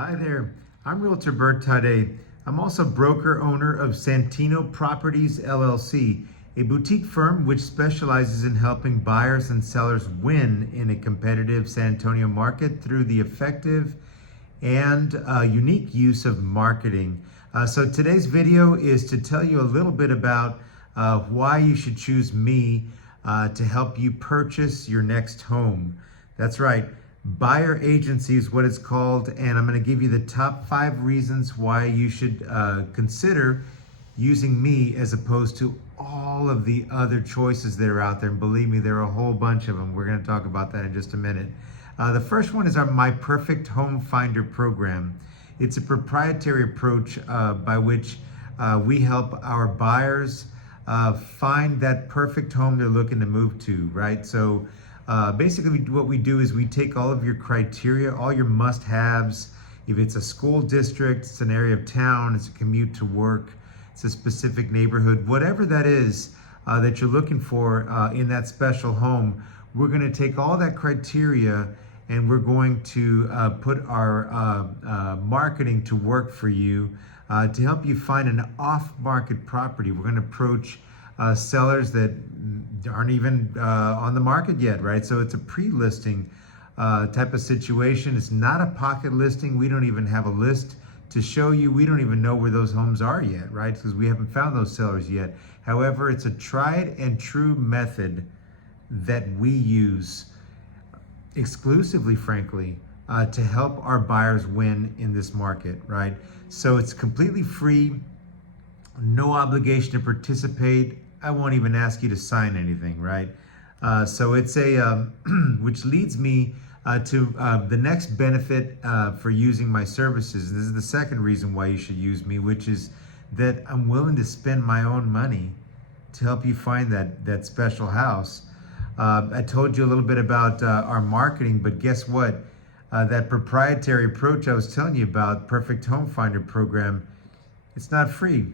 Hi there, I'm Realtor Bert Taddei. I'm also broker owner of Santino Properties LLC, a boutique firm which specializes in helping buyers and sellers win in a competitive San Antonio market through the effective and unique use of marketing. So today's video is to tell you a little bit about why you should choose me to help you purchase your next home. That's right. Buyer agency is what it's called, and I'm going to give you the top 5 reasons why you should consider using me as opposed to all of the other choices that are out there. And believe me, there are a whole bunch of them. We're going to talk about that in just a minute. The first one is My Perfect Home Finder program. It's a proprietary approach by which we help our buyers find that perfect home they're looking to move to, right? So basically what we do is we take all of your criteria, all your must-haves. If it's a school district, it's an area of town, it's a commute to work, it's a specific neighborhood, whatever that is that you're looking for in that special home, we're going to take all that criteria and we're going to put our marketing to work for you to help you find an off-market property. We're going to approach sellers that aren't even on the market yet, right? So it's a pre-listing type of situation. It's not a pocket listing. We don't even have a list to show you. We don't even know where those homes are yet, right? Because we haven't found those sellers yet. However, it's a tried and true method that we use exclusively, frankly, to help our buyers win in this market, right? So it's completely free, no obligation to participate. I won't even ask you to sign anything, right? So it's a, which leads me to the next benefit for using my services. This is the second reason why you should use me, which is that I'm willing to spend my own money to help you find that special house. I told you a little bit about our marketing, but guess what? That proprietary approach I was telling you about, Perfect Home Finder program, it's not free.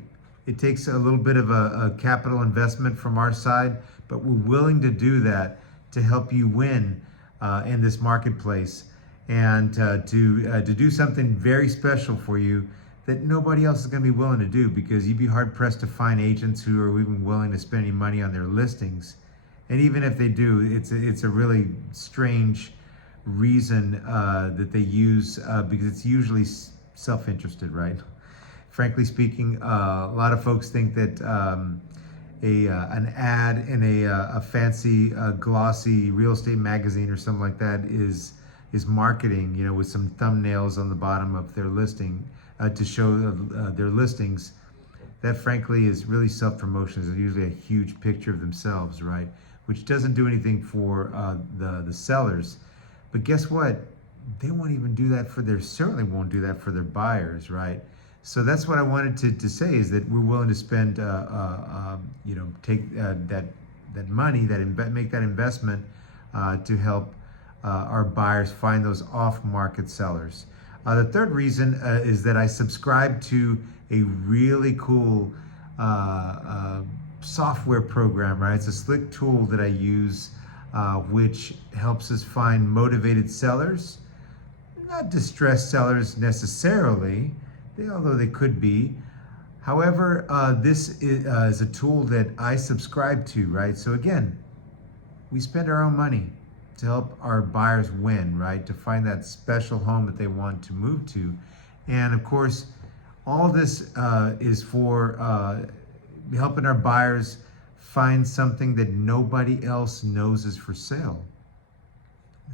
It takes a little bit of a capital investment from our side, but we're willing to do that to help you win in this marketplace and to do something very special for you that nobody else is going to be willing to do, because you'd be hard pressed to find agents who are even willing to spend any money on their listings. And even if they do, it's a really strange reason that they use because it's usually self-interested, right? Frankly speaking, a lot of folks think that an ad in a fancy glossy real estate magazine or something like that is marketing, you know, with some thumbnails on the bottom of their listing to show their listings. That frankly is really self-promotion. Is usually a huge picture of themselves, right? Which doesn't do anything for the sellers. But guess what? They won't even do that certainly won't do that for their buyers, right? So that's what I wanted to say, is that we're willing to spend, take that money, make that investment to help our buyers find those off-market sellers. The third reason is that I subscribe to a really cool software program, right? It's a slick tool that I use which helps us find motivated sellers, not distressed sellers necessarily, although they could be. However, this is a tool that I subscribe to, right? So again, we spend our own money to help our buyers win, right? To find that special home that they want to move to. And of course, all this is for helping our buyers find something that nobody else knows is for sale.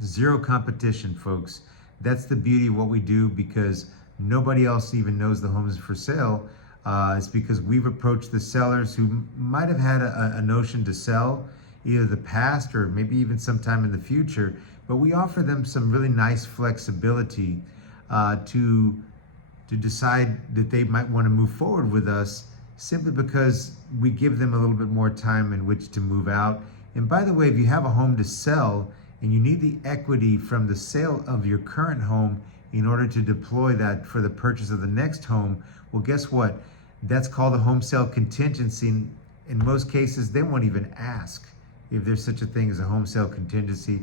Zero competition, folks. That's the beauty of what we do, because nobody else even knows the home is for sale. It's because we've approached the sellers who might have had a notion to sell, either the past or maybe even sometime in the future, but we offer them some really nice flexibility to decide that they might want to move forward with us, simply because we give them a little bit more time in which to move out. And by the way, if you have a home to sell and you need the equity from the sale of your current home in order to deploy that for the purchase of the next home, well, guess what? That's called a home sale contingency. In most cases, they won't even ask if there's such a thing as a home sale contingency.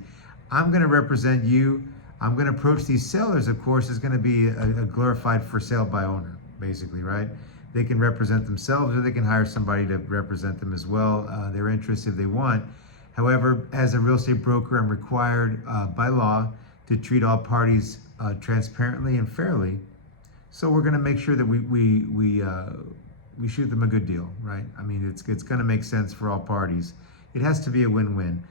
I'm going to represent you. I'm going to approach these sellers, of course, is going to be a glorified for sale by owner, basically, right? They can represent themselves or they can hire somebody to represent them as well, their interests if they want. However, as a real estate broker, I'm required by law to treat all parties transparently and fairly. So we're going to make sure that we shoot them a good deal, right? I mean, it's going to make sense for all parties. It has to be a win-win.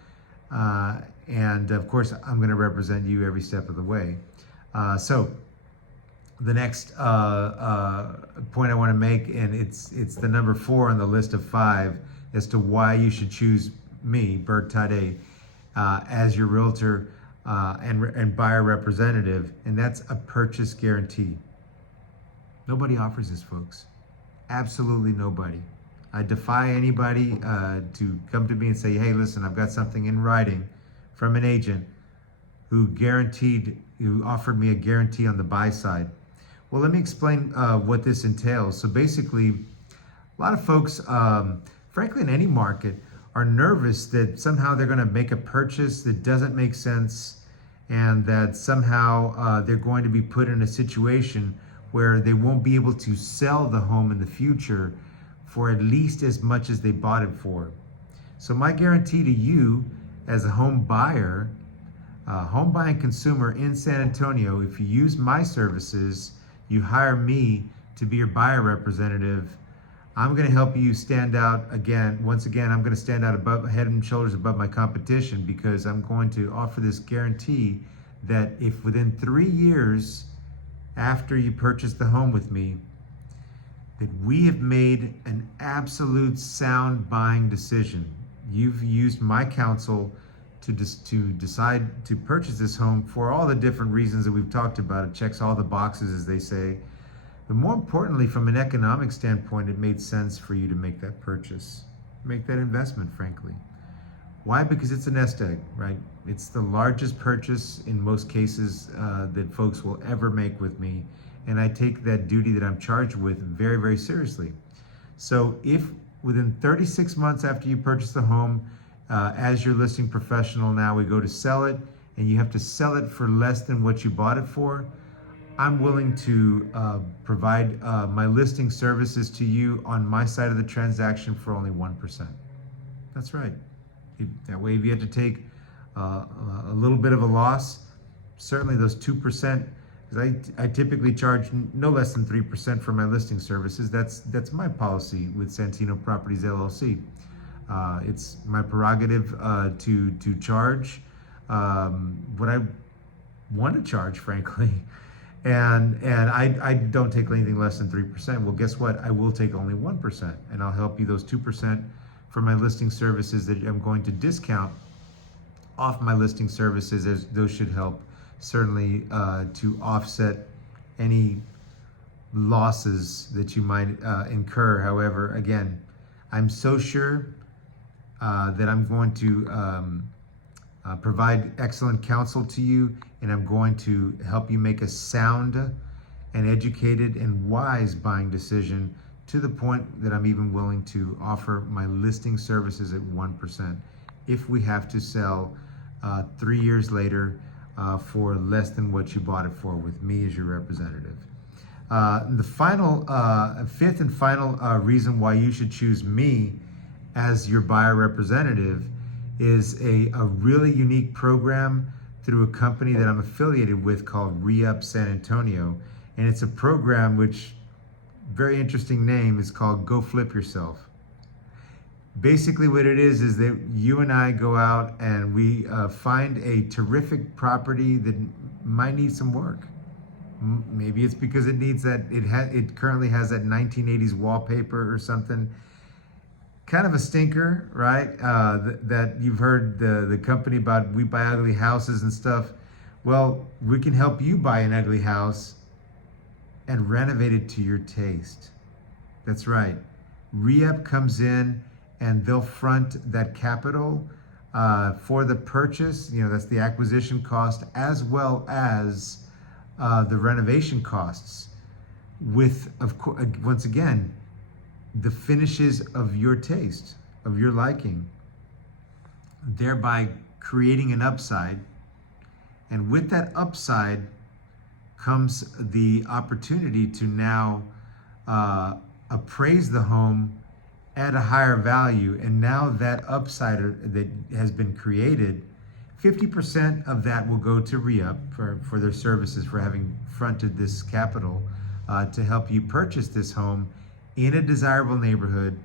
And of course, I'm going to represent you every step of the way. So the next point I want to make, and it's the number 4 on the list of 5 as to why you should choose me, Bert Taddei, as your realtor and buyer representative, and that's a purchase guarantee. Nobody offers this, folks. Absolutely nobody. I defy anybody to come to me and say, hey, listen, I've got something in writing from an agent who offered me a guarantee on the buy side. Well, let me explain what this entails. So basically, a lot of folks, frankly, in any market, are nervous that somehow they're going to make a purchase that doesn't make sense, and that somehow they're going to be put in a situation where they won't be able to sell the home in the future for at least as much as they bought it for. So my guarantee to you as a home buyer, home buying consumer in San Antonio, if you use my services, you hire me to be your buyer representative, I'm going to help you stand out again. Once again, I'm going to stand out head and shoulders above my competition, because I'm going to offer this guarantee that if within 3 years after you purchase the home with me, that we have made an absolute sound buying decision. You've used my counsel to decide to purchase this home for all the different reasons that we've talked about. It checks all the boxes, as they say. But more importantly, from an economic standpoint, it made sense for you to make that purchase, make that investment, frankly. Why? Because it's a nest egg, right? It's the largest purchase in most cases that folks will ever make with me. And I take that duty that I'm charged with very, very seriously. So if within 36 months after you purchase the home, as your listing professional now, we go to sell it, and you have to sell it for less than what you bought it for, I'm willing to provide my listing services to you on my side of the transaction for only 1%. That's right. That way, if you had to take a little bit of a loss, certainly those 2%, because I typically charge no less than 3% for my listing services. That's my policy with Santino Properties LLC. It's my prerogative to charge what I want to charge, frankly, and I don't take anything less than 3%. Well, guess what? I will take only 1%, and I'll help you those 2% for my listing services that I'm going to discount off my listing services, as those should help certainly to offset any losses that you might incur. However, again, I'm so sure that I'm going to provide excellent counsel to you, and I'm going to help you make a sound and educated and wise buying decision, to the point that I'm even willing to offer my listing services at 1% if we have to sell 3 years later for less than what you bought it for with me as your representative. The final, fifth and final reason why you should choose me as your buyer representative is a really unique program through a company that I'm affiliated with called Re-Up San Antonio. And it's a program which, very interesting name, is called Go Flip Yourself. Basically what it is that you and I go out and we find a terrific property that might need some work. Maybe it's because it needs that, it currently has that 1980s wallpaper or something. Kind of a stinker, right? That you've heard the company about, we buy ugly houses and stuff. Well, we can help you buy an ugly house and renovate it to your taste. That's right. Re-Up comes in and they'll front that capital for the purchase. You know, that's the acquisition cost, as well as the renovation costs, with, of course, once again, the finishes of your taste, of your liking, thereby creating an upside And with that upside comes the opportunity to now appraise the home at a higher value. And now that upside that has been created, 50% of that will go to re-up for their services, for having fronted this capital to help you purchase this home in a desirable neighborhood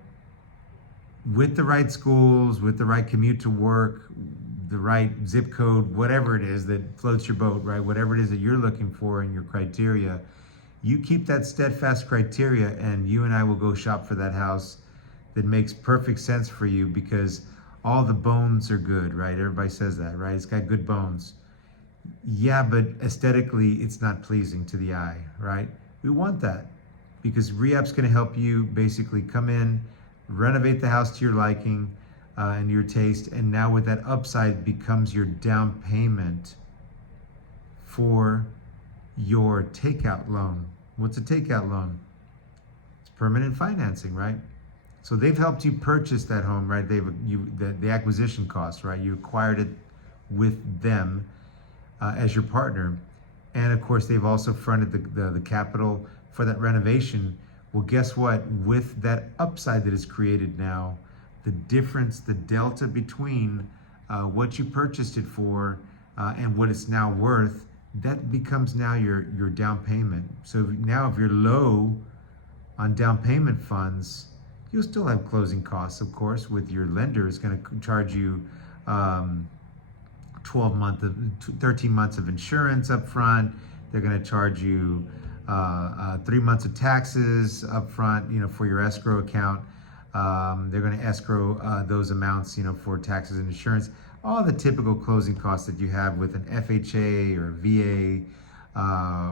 with the right schools, with the right commute to work, the right zip code, whatever it is that floats your boat, right? Whatever it is that you're looking for in your criteria, you keep that steadfast criteria and you and I will go shop for that house that makes perfect sense for you because all the bones are good, right? Everybody says that, right? It's got good bones. Yeah, but aesthetically, it's not pleasing to the eye, right? We want that because re-up's going to help you basically come in, renovate the house to your liking and your taste, and now with that upside becomes your down payment for your takeout loan. What's a takeout loan? It's permanent financing, right? So they've helped you purchase that home, right? The acquisition cost, right? You acquired it with them as your partner, and of course they've also fronted the capital for that renovation. Well, guess what? With that upside that is created now, the difference, the delta between what you purchased it for and what it's now worth, that becomes now your down payment. So now if you're low on down payment funds, you'll still have closing costs, of course, with your lender is going to charge you 13 months of insurance up front. They're going to charge you 3 months of taxes up front, for your escrow account. They're going to escrow those amounts, for taxes and insurance, all the typical closing costs that you have with an FHA or VA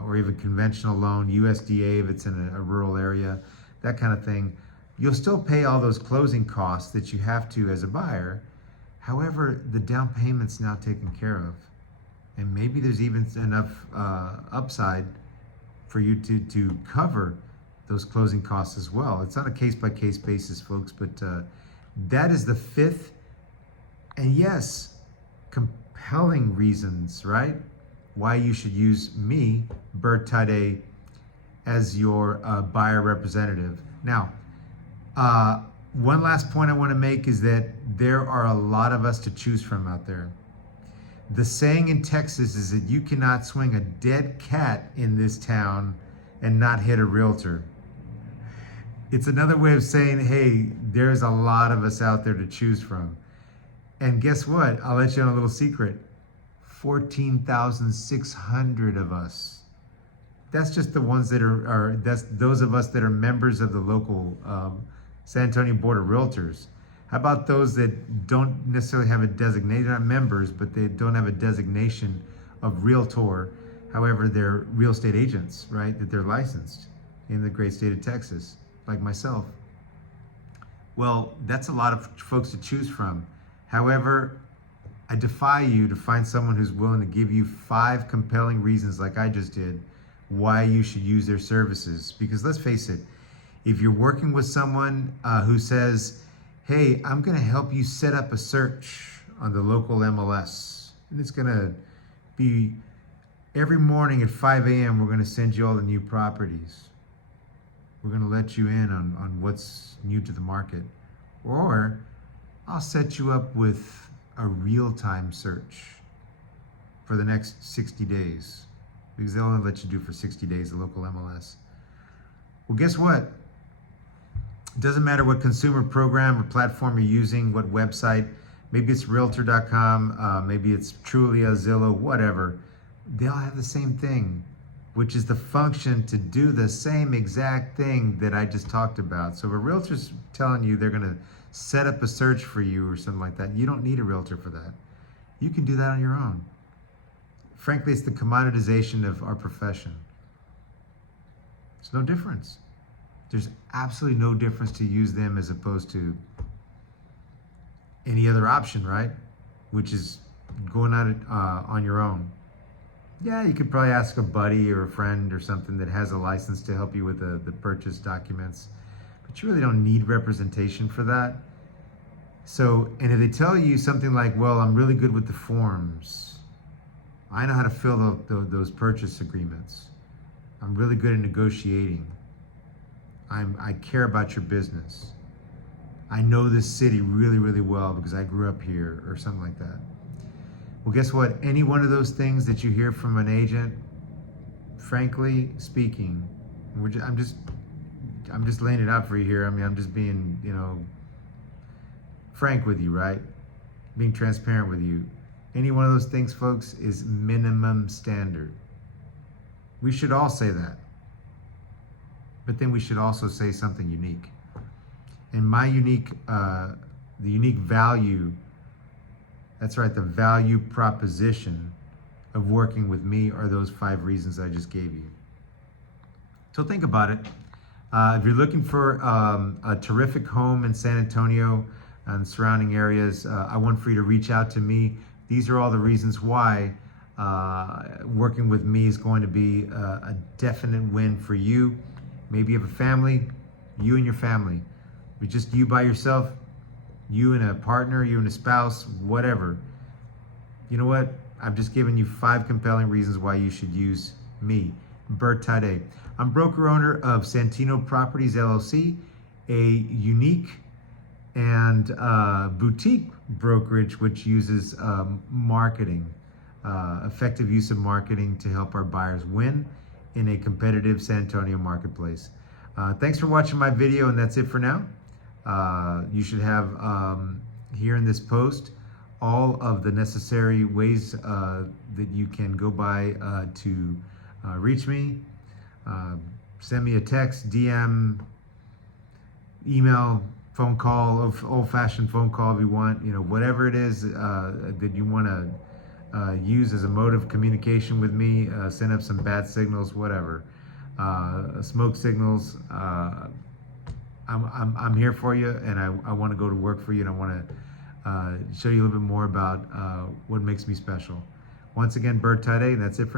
or even conventional loan, USDA if it's in a rural area, that kind of thing. You'll still pay all those closing costs that you have to as a buyer. However, the down payment's now taken care of. And maybe there's even enough upside for you to cover those closing costs as well. It's on a case-by-case basis, folks, but that is the fifth, and yes, compelling reasons, right? Why you should use me, Bert Taddei, as your buyer representative. Now, one last point I want to make is that there are a lot of us to choose from out there. The saying in Texas is that you cannot swing a dead cat in this town and not hit a realtor. It's another way of saying, hey, there's a lot of us out there to choose from. And guess what? I'll let you in a little secret. 14,600 of us. That's just the ones that that's those of us that are members of the local San Antonio Board of Realtors. How about those that don't necessarily have a designation, not members, but they don't have a designation of realtor. However, they're real estate agents, right? That they're licensed in the great state of Texas, like myself. Well, that's a lot of folks to choose from. However, I defy you to find someone who's willing to give you 5 compelling reasons, like I just did, why you should use their services. Because let's face it, if you're working with someone who says, hey, I'm going to help you set up a search on the local MLS, and it's going to be every morning at 5 a.m., we're going to send you all the new properties. We're going to let you in on what's new to the market. Or I'll set you up with a real-time search for the next 60 days, because they'll only let you do for 60 days the local MLS. Well, guess what? It doesn't matter what consumer program or platform you're using, what website, maybe it's realtor.com, maybe it's Trulia, Zillow, whatever. They all have the same thing, which is the function to do the same exact thing that I just talked about. So if a realtor's telling you they're going to set up a search for you or something like that, you don't need a realtor for that. You can do that on your own. Frankly, it's the commoditization of our profession. There's no difference. There's absolutely no difference to use them as opposed to any other option, right? Which is going at it on your own. Yeah, you could probably ask a buddy or a friend or something that has a license to help you with the purchase documents, but you really don't need representation for that. So, and if they tell you something like, well, I'm really good with the forms, I know how to fill those purchase agreements. I'm really good at negotiating. I care about your business. I know this city really, really well because I grew up here, or something like that. Well, guess what? Any one of those things that you hear from an agent, frankly speaking, I'm just laying it out for you here. I mean, I'm just being, frank with you, right? Being transparent with you. Any one of those things, folks, is minimum standard. We should all say that. But then we should also say something unique. And my the unique value, that's right, the value proposition of working with me are those 5 reasons I just gave you. So think about it. If you're looking for a terrific home in San Antonio and surrounding areas, I want for you to reach out to me. These are all the reasons why working with me is going to be a definite win for you. Maybe you have a family, you and your family. But just you by yourself, you and a partner, you and a spouse, whatever. You know what? I've just given you 5 compelling reasons why you should use me, Bert Taddei. I'm broker owner of Santino Properties LLC, a unique and boutique brokerage which uses marketing, effective use of marketing to help our buyers win in a competitive San Antonio marketplace. Thanks for watching my video, and that's it for now. You should have here in this post all of the necessary ways that you can go by to reach me. Send me a text, DM, email, phone call, old-fashioned phone call if you want. Whatever it is that you want to use as a mode of communication with me. Send up some bad signals, whatever. Smoke signals. I'm here for you, and I want to go to work for you, and I want to show you a little bit more about what makes me special. Once again, Bert Taddei, and that's it for now.